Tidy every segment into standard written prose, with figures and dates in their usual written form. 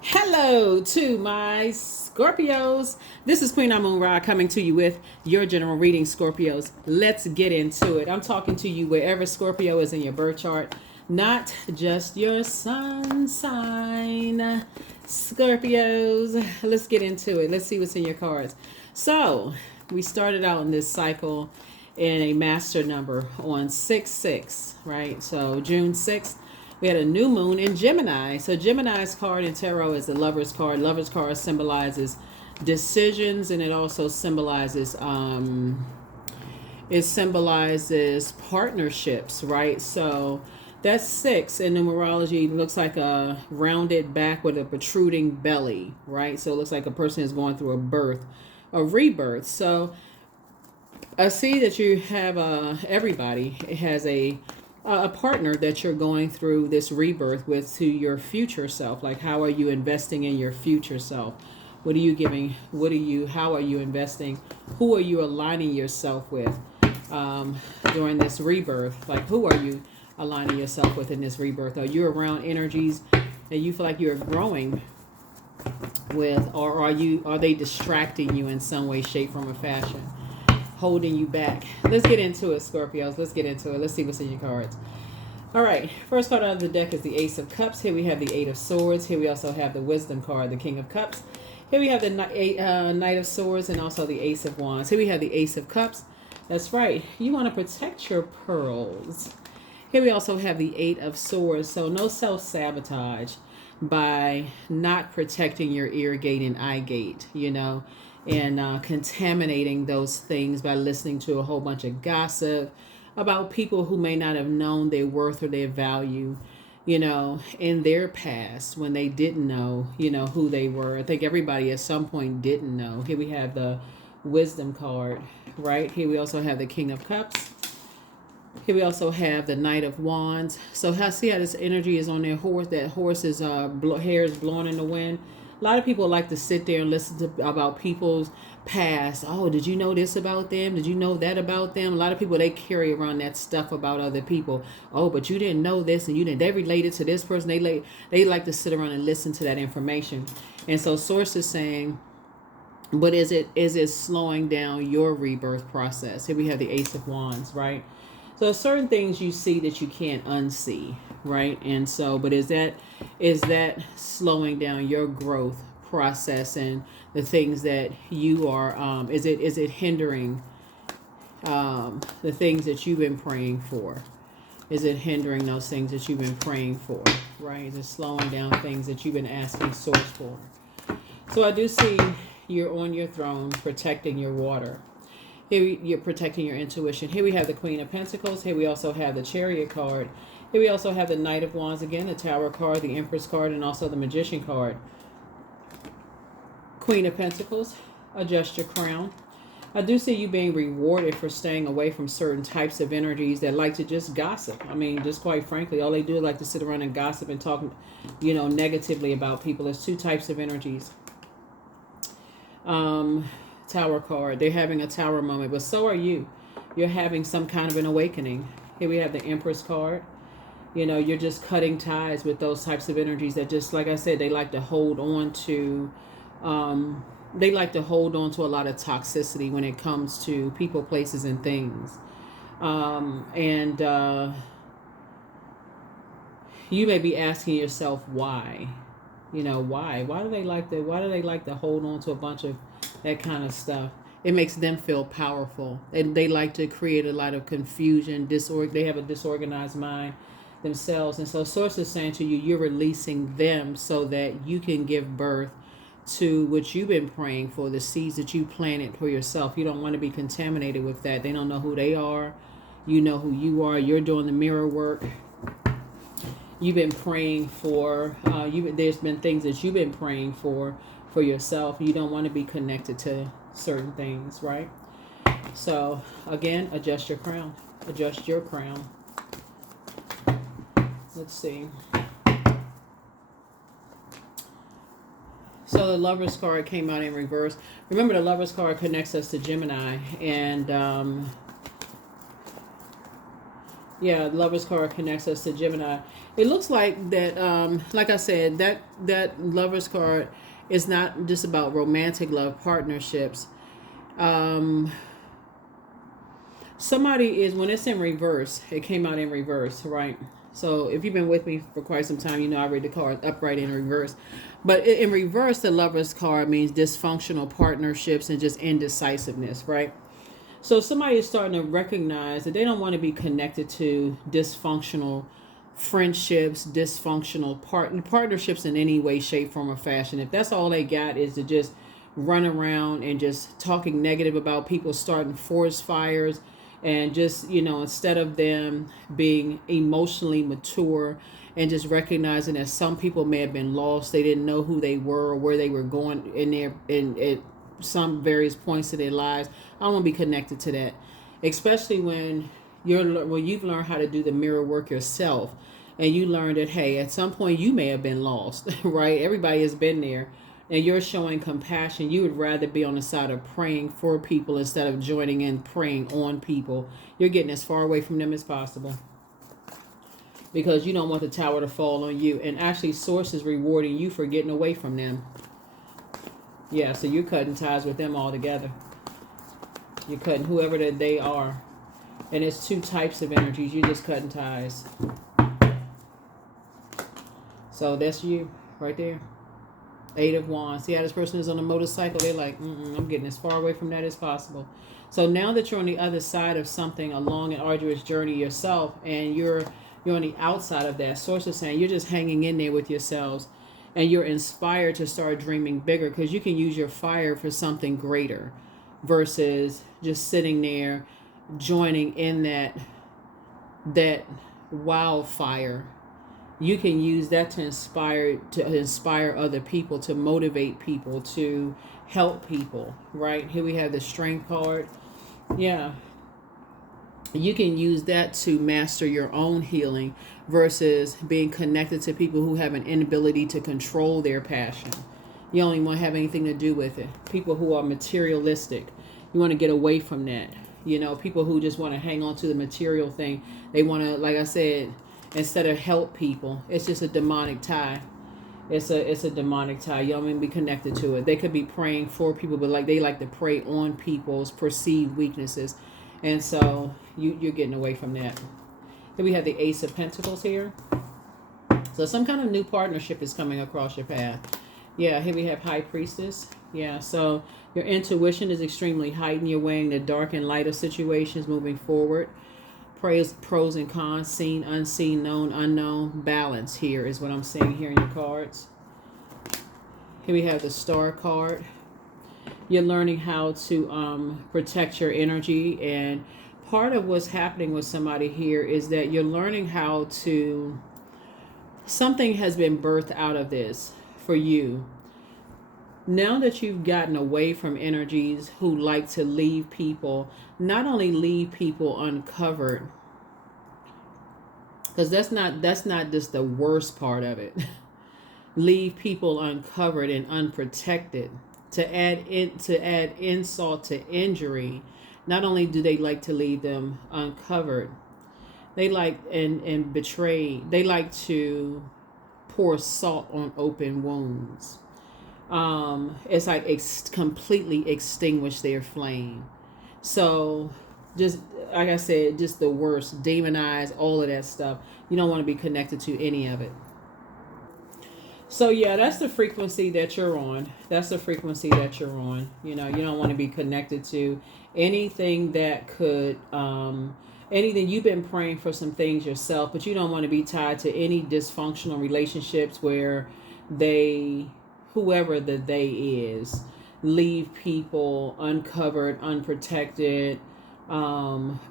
Hello to my Scorpios. This is Queen Amun Ra coming to you with your general reading, Scorpios. Let's get into it. I'm talking to you wherever Scorpio is in your birth chart, not just your sun sign. Scorpios, let's get into it. Let's see what's in your cards. So, we started out in this cycle in a master number on 6/6, right? So, June 6th. We had a new moon in Gemini. So Gemini's card in tarot is the Lover's card. Lover's card symbolizes decisions, and it also symbolizes partnerships, right? So that's 6 in numerology. Looks like a rounded back with a protruding belly, right? So it looks like a person is going through a rebirth. So I see that you have everybody has a partner that you're going through this rebirth with to your future self. Like, how are you investing in your future self? What are you giving? How are you investing? Who are you aligning yourself with during this rebirth? Like, who are you aligning yourself with in this rebirth? Are you around energies that you feel like you're growing with, or are they distracting you in some way, shape, form, or fashion? Holding you back. Let's get into it, Scorpios. Let's get into it. Let's see what's in your cards. All right. First card out of the deck is the Ace of Cups. Here we have the Eight of Swords. Here we also have the Wisdom card, the King of Cups. Here we have the Knight of Swords and also the Ace of Wands. Here we have the Ace of Cups. That's right. You want to protect your pearls. Here we also have the Eight of Swords. So no self-sabotage by not protecting your ear gate and eye gate, and contaminating those things by listening to a whole bunch of gossip about people who may not have known their worth or their value, in their past when they didn't know, who they were. I think everybody at some point didn't know. Here we have the Wisdom card, right? Here we also have the King of Cups. Here we also have the Knight of Wands. So see how this energy is on their horse. That horse's hair is blowing in the wind. A lot of people like to sit there and listen to about people's past. Oh, did you know this about them? Did you know that about them? A lot of people, they carry around that stuff about other people. Oh, but you didn't know this, and they related to this person. They like to sit around and listen to that information. And so Source is saying, but is it slowing down your rebirth process? Here we have the Ace of Wands, right? So certain things you see that you can't unsee, right? And so, but is that slowing down your growth process and the things that you are? Is it hindering the things that you've been praying for? Is it hindering those things that you've been praying for? Right? Is it slowing down things that you've been asking Source for? So I do see you're on your throne protecting your water. Here you're protecting your intuition. Here we have the Queen of Pentacles. Here we also have the Chariot card. Here we also have the Knight of Wands again, the Tower card, the Empress card, and also the Magician card. Queen of Pentacles, adjust your crown. I do see you being rewarded for staying away from certain types of energies that like to just gossip. I mean, just quite frankly, all they do is like to sit around and gossip and talk, negatively about people. There's two types of energies. Tower card. They're having a tower moment, but so are you. You're having some kind of an awakening. Here we have the Empress card. You're just cutting ties with those types of energies that, just like I said, they like to hold on to. They like to hold on to a lot of toxicity when it comes to people, places, and things. And you may be asking yourself why. Why? Why do they like to? Why do they like to hold on to a bunch of that kind of stuff? It makes them feel powerful, and they like to create a lot of confusion. They have a disorganized mind themselves, and so Source is saying to you, you're releasing them so that you can give birth to what you've been praying for, the seeds that you planted for yourself. You don't want to be contaminated with that. They don't know who they are. You know who you are. You're doing the mirror work. You've been praying for, there's been things that you've been praying for yourself. You don't want to be connected to certain things, right? So, again, adjust your crown. Adjust your crown. Let's see. So the Lover's card came out in reverse. Remember, the Lover's card connects us to Gemini, and Yeah, Lover's card connects us to Gemini. It looks like that, like I said, that Lover's card is not just about romantic love partnerships. Um, Somebody is, when it's in reverse, it came out in reverse, right? So if you've been with me for quite some time, you know I read the card upright and reverse. But in reverse, the Lover's card means dysfunctional partnerships and just indecisiveness, right? So somebody is starting to recognize that they don't want to be connected to dysfunctional friendships, dysfunctional partnerships in any way, shape, form, or fashion. If that's all they got is to just run around and just talking negative about people, starting forest fires, and just, instead of them being emotionally mature and just recognizing that some people may have been lost, they didn't know who they were or where they were going in their in some various points of their lives. I don't want to be connected to that, especially when you've learned how to do the mirror work yourself, and you learn that, hey, at some point you may have been lost, right? Everybody has been there, and you're showing compassion. You would rather be on the side of praying for people instead of joining in praying on people. You're getting as far away from them as possible because you don't want the tower to fall on you. And actually, source is rewarding you for getting away from them. Yeah, so you're cutting ties with them altogether. You're cutting whoever that they are. And it's two types of energies. You're just cutting ties. So that's you right there. Eight of Wands. See how this person is on a motorcycle? They're like, I'm getting as far away from that as possible. So now that you're on the other side of something, a long and arduous journey yourself, and you're on the outside of that, source is saying you're just hanging in there with yourselves, and you're inspired to start dreaming bigger because you can use your fire for something greater versus just sitting there joining in that wildfire. You can use that to inspire other people, to motivate people, to help people, right? Here we have the Strength card. Yeah. You can use that to master your own healing versus being connected to people who have an inability to control their passion. You don't even want to have anything to do with it. People who are materialistic. You want to get away from that. People who just want to hang on to the material thing. They want to, like I said, instead of help people. It's just a demonic tie. It's a demonic tie. You don't even be connected to it. They could be praying for people, but they like to prey on people's perceived weaknesses. And so you're getting away from that. Then we have the Ace of Pentacles here. So some kind of new partnership is coming across your path. Yeah, here we have High Priestess. Yeah, so your intuition is extremely heightened. You're weighing the dark and light of situations moving forward. Pros and cons, seen, unseen, known, unknown. Balance here is what I'm seeing here in your cards. Here we have the Star card. You're learning how to protect your energy, and part of what's happening with somebody here is that you're learning how to, something has been birthed out of this for you. Now that you've gotten away from energies who like to leave people, not only leave people uncovered, because that's not just the worst part of it. Leave people uncovered and unprotected. To add insult to injury, not only do they like to leave them uncovered, they like and betray. They like to pour salt on open wounds. It's like completely extinguish their flame. So just like I said, just the worst, demonize, all of that stuff. You don't want to be connected to any of it. So yeah, that's the frequency that you're on. That's the frequency that you're on. You don't want to be connected to anything that could anything. You've been praying for some things yourself, but you don't want to be tied to any dysfunctional relationships where whoever the they is, leave people uncovered, unprotected,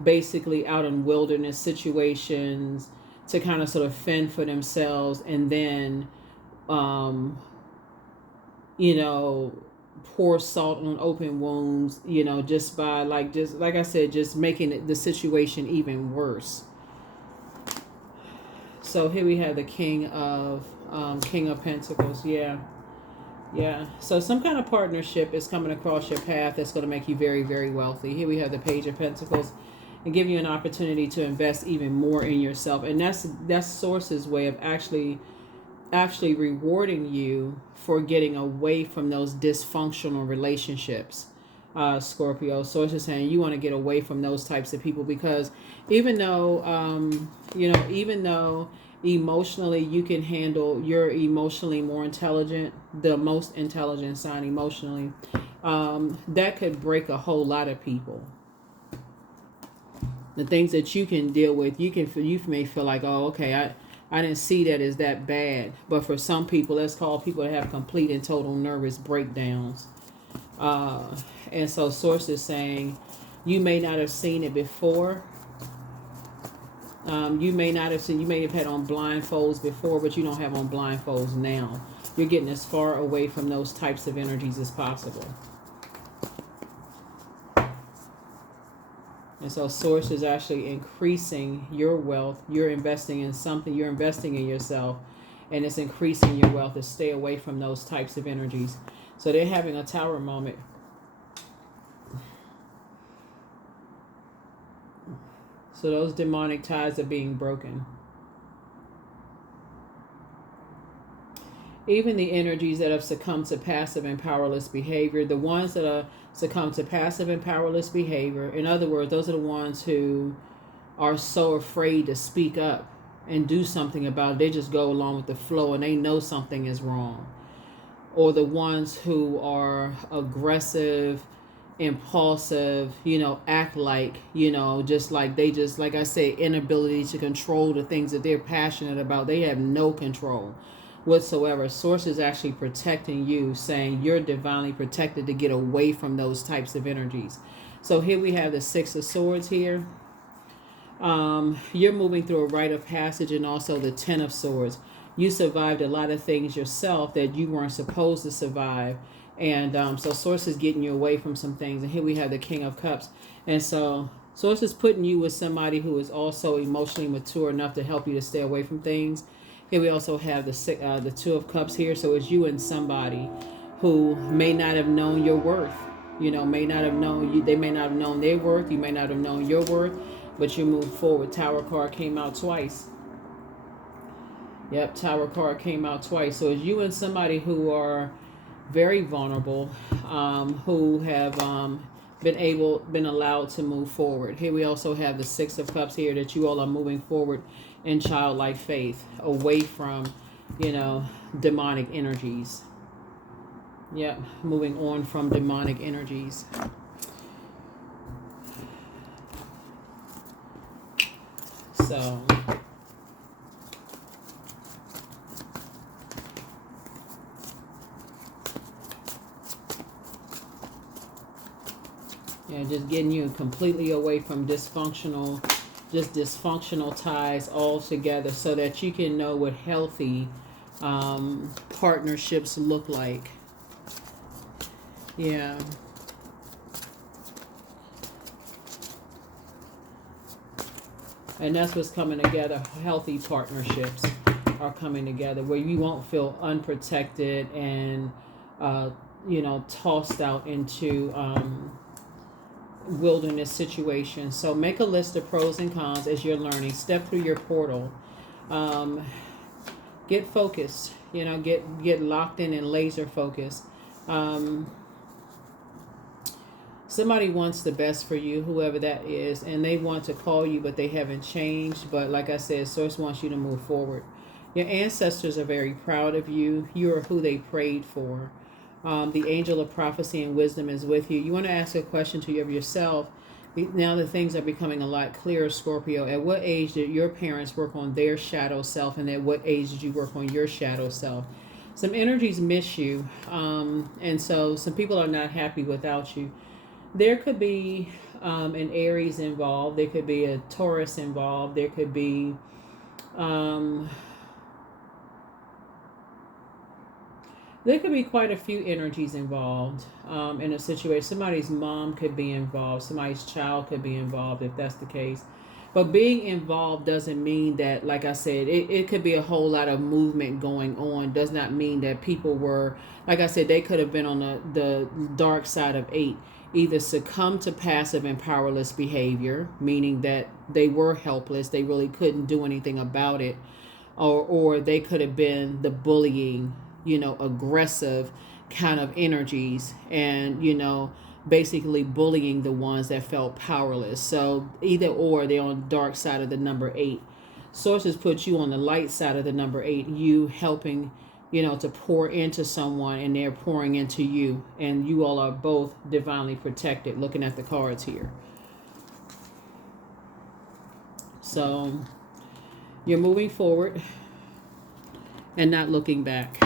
basically out in wilderness situations to kind of sort of fend for themselves, and then pour salt on open wounds, just by just like I said, just making the situation even worse. So here we have the King of Pentacles. Yeah. So some kind of partnership is coming across your path that's going to make you very, very wealthy. Here we have the Page of Pentacles. and give you an opportunity to invest even more in yourself. And that's Source's way of actually rewarding you for getting away from those dysfunctional relationships. Scorpio, Source is saying you want to get away from those types of people, because even though even though emotionally you can handle, you're emotionally more intelligent, the most intelligent sign emotionally, that could break a whole lot of people. The things that you can deal with, you may feel like, oh, okay, I didn't see that as that bad. But for some people, let's call people that have complete and total nervous breakdowns. And so Source is saying you may not have seen it before. You may have had on blindfolds before, but you don't have on blindfolds now. You're getting as far away from those types of energies as possible. And so Source is actually increasing your wealth. You're investing in something. You're investing in yourself. And it's increasing your wealth to stay away from those types of energies. So they're having a Tower moment. So those demonic ties are being broken. Even the energies that have succumbed to passive and powerless behavior, the ones that are succumbed to passive and powerless behavior, in other words, those are the ones who are so afraid to speak up and do something about it. They just go along with the flow and they know something is wrong. Or the ones who are aggressive, impulsive, act like, just like I say, inability to control the things that they're passionate about. They have no control whatsoever. Source is actually protecting you, saying you're divinely protected to get away from those types of energies. So here we have the Six of Swords here. You're moving through a rite of passage, and also the Ten of Swords. You survived a lot of things yourself that you weren't supposed to survive. And so Source is getting you away from some things. And here we have the King of Cups. And so Source is putting you with somebody who is also emotionally mature enough to help you to stay away from things. Here we also have the Two of Cups here. So it's you and somebody who may not have known your worth. May not have known you. They may not have known their worth. You may not have known your worth. But you move forward. Tower card came out twice. Yep, Tower card came out twice. So it's you and somebody who are very vulnerable, who have been allowed to move forward. Here we also have the Six of Cups here, that you all are moving forward in childlike faith, away from, demonic energies. Yep, moving on from demonic energies. So just getting you completely away from dysfunctional ties altogether, so that you can know what healthy partnerships look like. Yeah. And that's what's coming together. Healthy partnerships are coming together, where you won't feel unprotected and tossed out into wilderness situations. So make a list of pros and cons as you're learning. Step through your portal. Get focused. Get locked in and laser focused. Somebody wants the best for you, whoever that is, and they want to call you, but they haven't changed. But like I said, Source wants you to move forward. Your ancestors are very proud of you. You are who they prayed for. The angel of prophecy and wisdom is with you. You want to ask a question to yourself. Now that things are becoming a lot clearer, Scorpio, at what age did your parents work on their shadow self, and at what age did you work on your shadow self? Some energies miss you, and so some people are not happy without you. There could be an Aries involved. There could be a Taurus involved. There could be quite a few energies involved in a situation. Somebody's mom could be involved. Somebody's child could be involved, if that's the case. But being involved doesn't mean that, like I said, it could be a whole lot of movement going on. Does not mean that people were, like I said, they could have been on the dark side of 8. either succumb to passive and powerless behavior, meaning that they were helpless, they really couldn't do anything about it, or they could have been the bullying, aggressive kind of energies, and basically bullying the ones that felt powerless. So either or, they're on the dark side of the number 8. Sources put you on the light side of the number 8, you helping to pour into someone, and they're pouring into you, and you all are both divinely protected, looking at the cards here. So you're moving forward and not looking back.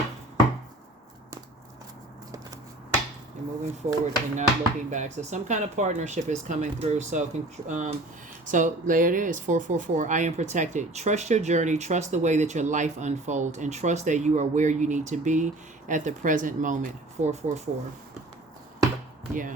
You're moving forward and not looking back. So some kind of partnership is coming through. So there it is, 444. I am protected. Trust your journey. Trust the way that your life unfolds, and trust that you are where you need to be at the present moment. 444. Yeah.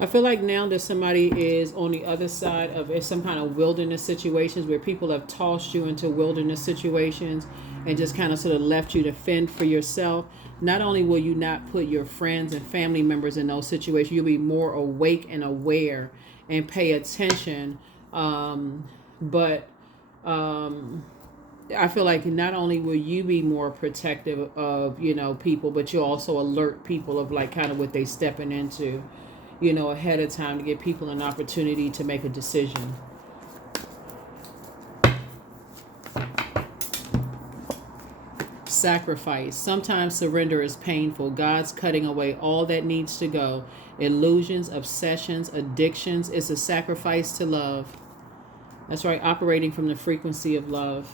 I feel like now that somebody is on the other side of some kind of wilderness situations, where people have tossed you into wilderness situations and just kind of sort of left you to fend for yourself. Not only will you not put your friends and family members in those situations, you'll be more awake and aware and pay attention. But I feel like not only will you be more protective of, people, but you'll also alert people of like kind of what they stepping into, ahead of time, to give people an opportunity to make a decision. Sacrifice. Sometimes surrender is painful. God's cutting away all that needs to go. Illusions, obsessions, addictions. It's a sacrifice to love. That's right, operating from the frequency of love.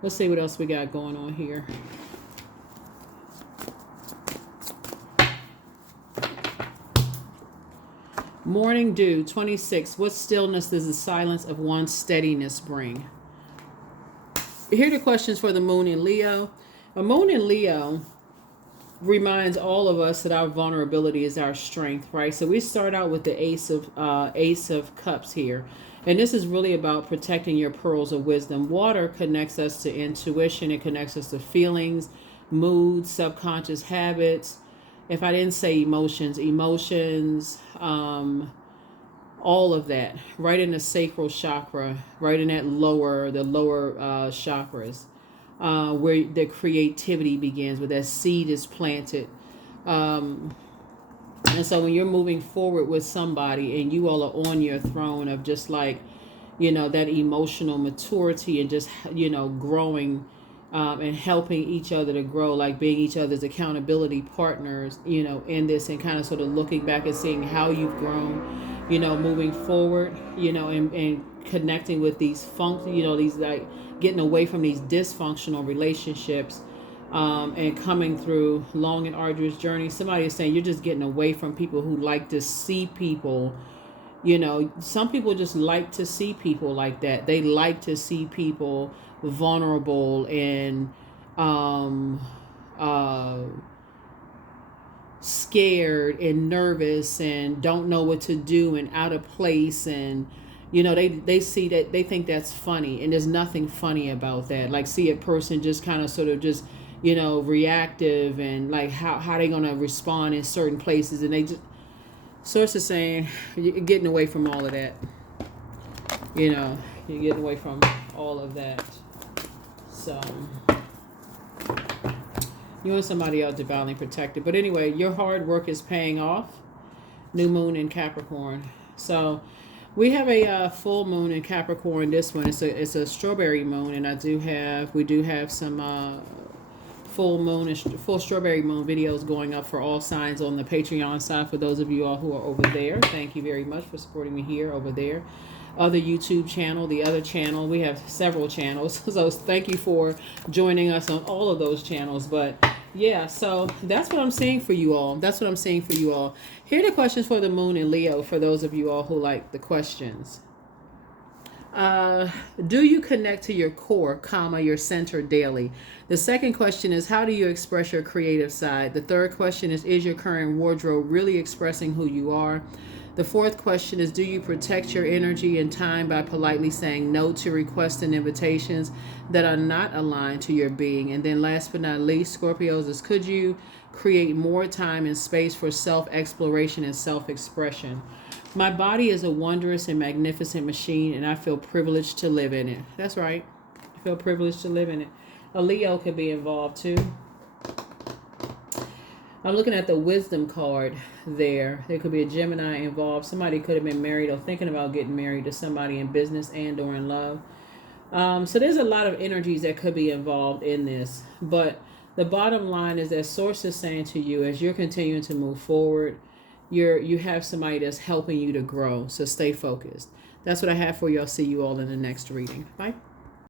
Let's see what else we got going on here. Morning dew, 26. What stillness does the silence of one's steadiness bring? Here are the questions for the moon in Leo. A moon in Leo reminds all of us that our vulnerability is our strength, right? So we start out with the Ace of Cups here. And this is really about protecting your pearls of wisdom. Water connects us to intuition. It connects us to feelings, moods, subconscious habits. If I didn't say emotions, all of that, right in the sacral chakra, right in that the lower chakras, where the creativity begins, where that seed is planted. And so when you're moving forward with somebody and you all are on your throne of just like, that emotional maturity and just, growing, and helping each other to grow, like being each other's accountability partners, in this, and kind of sort of looking back and seeing how you've grown, moving forward, and connecting with these these like getting away from these dysfunctional relationships, and coming through long and arduous journeys. Somebody is saying you're just getting away from people who like to see people. Some people just like to see people like that. They like to see people vulnerable and scared and nervous and don't know what to do and out of place, and they see that, they think that's funny, and there's nothing funny about that. Like, see a person just kind of sort of just reactive, and like how they gonna respond in certain places, and they just, sources saying you're getting away from all of that. You're getting away from all of that. So you and somebody else divinely protected. But anyway, your hard work is paying off. New moon in Capricorn. So we have a full moon in Capricorn. This one, it's a strawberry moon, and we do have some full strawberry moon videos going up for all signs on the Patreon side. For those of you all who are over there, thank you very much for supporting me here, over there. Other YouTube channel, the other channel, we have several channels, so thank you for joining us on all of those channels. But yeah, so that's what I'm saying for you all. Here are the questions for the moon in Leo, for those of you all who like the questions. Do you connect to your core, your center daily? The second question is, how do you express your creative side? The third question is your current wardrobe really expressing who you are? The fourth question is, do you protect your energy and time by politely saying no to requests and invitations that are not aligned to your being? And then last but not least, Scorpios, is could you create more time and space for self-exploration and self-expression? My body is a wondrous and magnificent machine, and I feel privileged to live in it. That's right. I feel privileged to live in it. A Leo could be involved too. I'm looking at the wisdom card there. There could be a Gemini involved. Somebody could have been married or thinking about getting married to somebody in business and or in love. So there's a lot of energies that could be involved in this. But the bottom line is that Source is saying to you, as you're continuing to move forward, you have somebody that's helping you to grow. So stay focused. That's what I have for you. I'll see you all in the next reading. Bye.